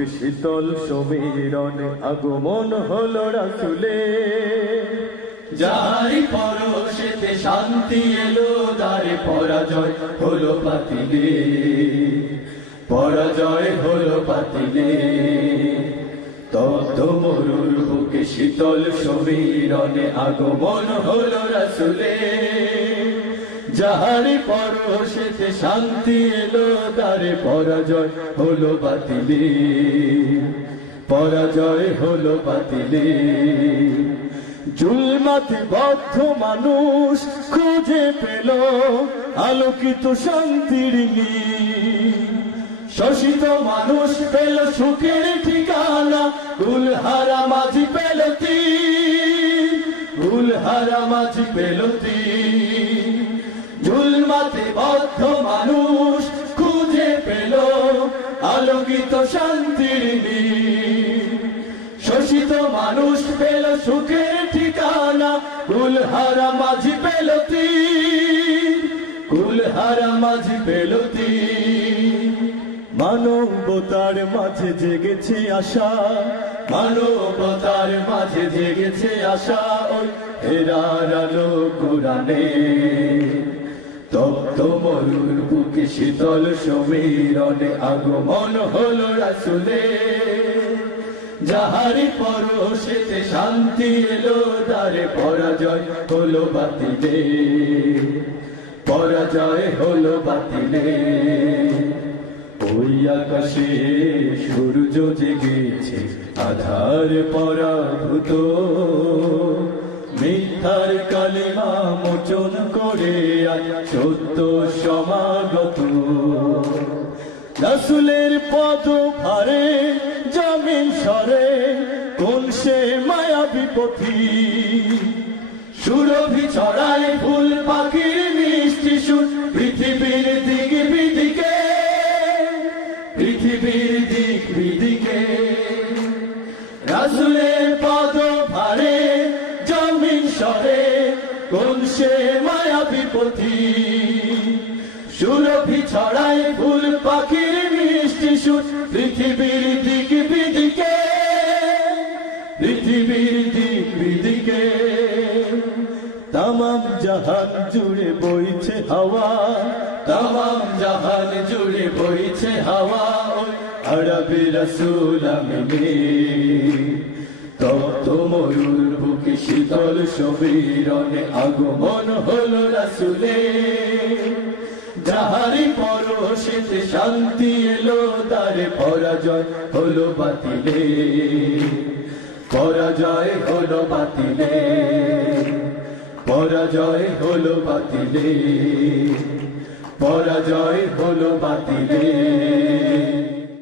বুকে শীতল সমীরণে আগমন হলো রাসূলে। যাহারি পরশেতে শান্তি এলো দ্বারে পরাজয় হলো বাতিলে, পরাজয় হলো বাতিলে। তপ্ত মরুর বুকে শীতল সমীরণে আগমন হলো রাসূলে। যাহারি পরশেতে শান্তি এলো দ্বারে পরাজয় হলো বাতিলে, পরাজয় হলো বাতিলে। জুলমাতে বদ্ধ মানুষ খুঁজে পেল আলোকিত শান্তির নীড়। শোষিত মানুষ পেল সুখের ঠিকানা, কুলহারা মাঝি পেল তীর, কুলহারা মাঝি পেল তীর। জুলমাতে বদ্ধ মানুষ খুঁজে পেল আলোকিত শান্তির নীড়। শোষিত মানুষ পেল সুখের ঠিকানা, কুলহারা মাঝি পেল তীর, কুলহারা মাঝি পেল তীর। মানবতার মাঝে জেগেছে আশা, মানবতার মাঝে জেগেছে আশা, ওই হেরার আলো কোরআনে। তপ্ত মরুর বুকে শীতল সমীরণে আগমন হলো রাসূলে। যাহারি পরশেতে শান্তি এলো দ্বারে পরাজয় হলো বাতিলে, পরাজয় হলো বাতিলে। ওই আকাশে সূর্য জেগেছে আধার পরাভূত, মিথ্যার কালিমা মোচন করে আজ সত্য সমাগত। রাসূলের পদ ভারে জমিন সরে কোন সে মায়াবী পথি। সুরভি ছড়ায় ফুল পাখির মিষ্টি সুর পৃথিবীর দিক বিদিকে, পৃথিবীর দিক বিদিকে। রাসূলের পদ ভারে জমিন সরে কোন সে মায়াবী পথি। সুরভি ছড়ায় ফুল পাখির মিষ্টি সুর পৃথিবীর দিক বিদিকে, পৃথিবীর দিক বিদিকে। তামাম জাহান জুড়ে বইছে হাওয়া, তামাম জাহান জুড়ে বইছে হাওয়া, ওই আরবি রাসূল আমিনে। তপ্ত মরুর বুকে শীতল সমীরণে আগমন হলো রাসূলে। যাহারি পরশেতে শান্তি এলো দ্বারে পরাজয় হলো বাতিলে, পরাজয় হলো বাতিলে, পরাজয় হলো বাতিলে, পরাজয় হলো বাতিলে।